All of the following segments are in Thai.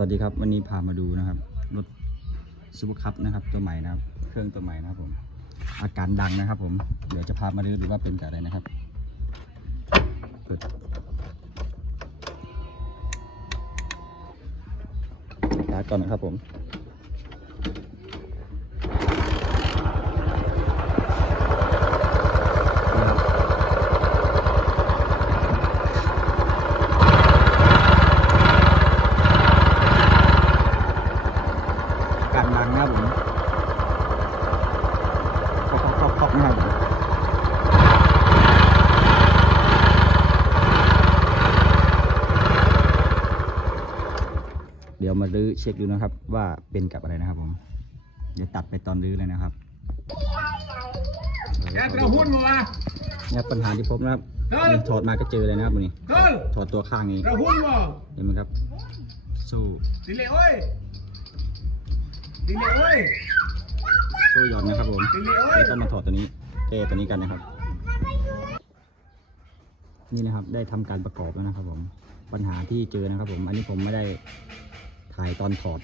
วัสดีครับ วันนี้พามาดูนะครับ รถซูเปอร์คัพนะครับ ตัวใหม่นะครับ เครื่องตัวใหม่นะครับผม อาการดังนะครับ ผม เดี๋ยวจะพามาดูดูว่าเป็นกับอะไรนะครับเปิดสตารก่อนนะครับผม การดังนะครับผมครอบครอบครอบนะครับผม เดี๋ยวมารื้อเช็คดูนะครับ ว่าเป็นกับอะไรนะครับผมเดี๋ยวตัดไปตอนรื้อเลยนะครับแกกระหุ่นวะเนี่ยปัญหาที่พบนะครับเฮ้ยนี่ถอดมาก็เจอเลยนะครับวันนี้เกิลถอดตัวข้างนี้กระหุ่นวะเห็นไหมครับสู้ดิเลโอ้ยดิเลโอ้ยสู้หย่อนนะครับผมดิเลโอ้ยเราต้องมาถอดตัวนี้เก้ตัวนี้กันนะครับ นี่นะครับได้ทำการประกอบแล้วนะครับผมปัญหาที่เจอนะครับผม อันนี้ผมไม่ได้ ถ่ายตอนถอด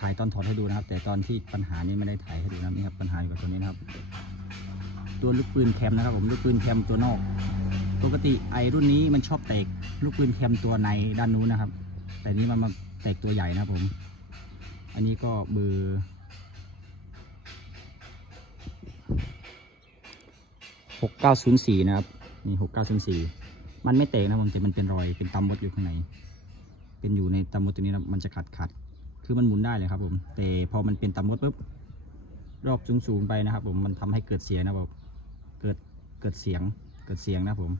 ถ่ายตอนถอดให้ดูนะครับ แต่ตอนที่ปัญหานี้ไม่ได้ถ่ายให้ดูนะครับนี่ครับปัญหาอยู่กับตัวนี้นะครับ ตัวลูกปืนแคมนะครับผมลูกปืนแคมตัวนอก ปกติไอรุ่นนี้มันชอบแตกลูกปืนแคมตัวในด้านนู้นนะครับ แต่นี้มันมาแตกตัวใหญ่นะครับผม อันนี้ก็เบอร์หกเก้าศูนย์สี่นะครับนี่หกเก้าศูนย์สี่มันไม่แตกนะผมแต่มันเป็นรอยเป็นตำมดอยู่ข้างใน เป็นอยู่ในตำมดตัวนี้นะมันจะขัดขัด คือมันหมุนได้เลยครับผม แต่พอมันเป็นตำมดปุ๊บรอบสูงสูงๆไปนะครับผมมันทำให้เกิดเสียงนะครับเกิดเกิดเสียงเกิดเสียงนะครับผม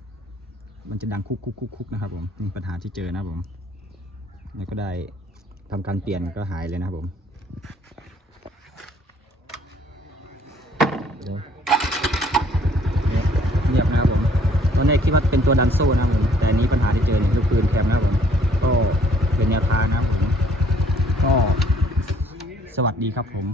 มันจะดังคุกคุกคุกคุกนะครับผมนี่ปัญหาที่เจอนะครับผมแล้วก็ได้ทำการเปลี่ยนก็หายเลยนะครับผมเงียวเรียบนะครับผมตอนแรกคิดว่าเป็นตัวดันโซ่นะครับผมแต่นี้ปัญหาที่เจอเนี่ยลูกปืนแคมนะครับผม ก็เป็นแนวทางนะครับผม ก็ สวัสดีครับผม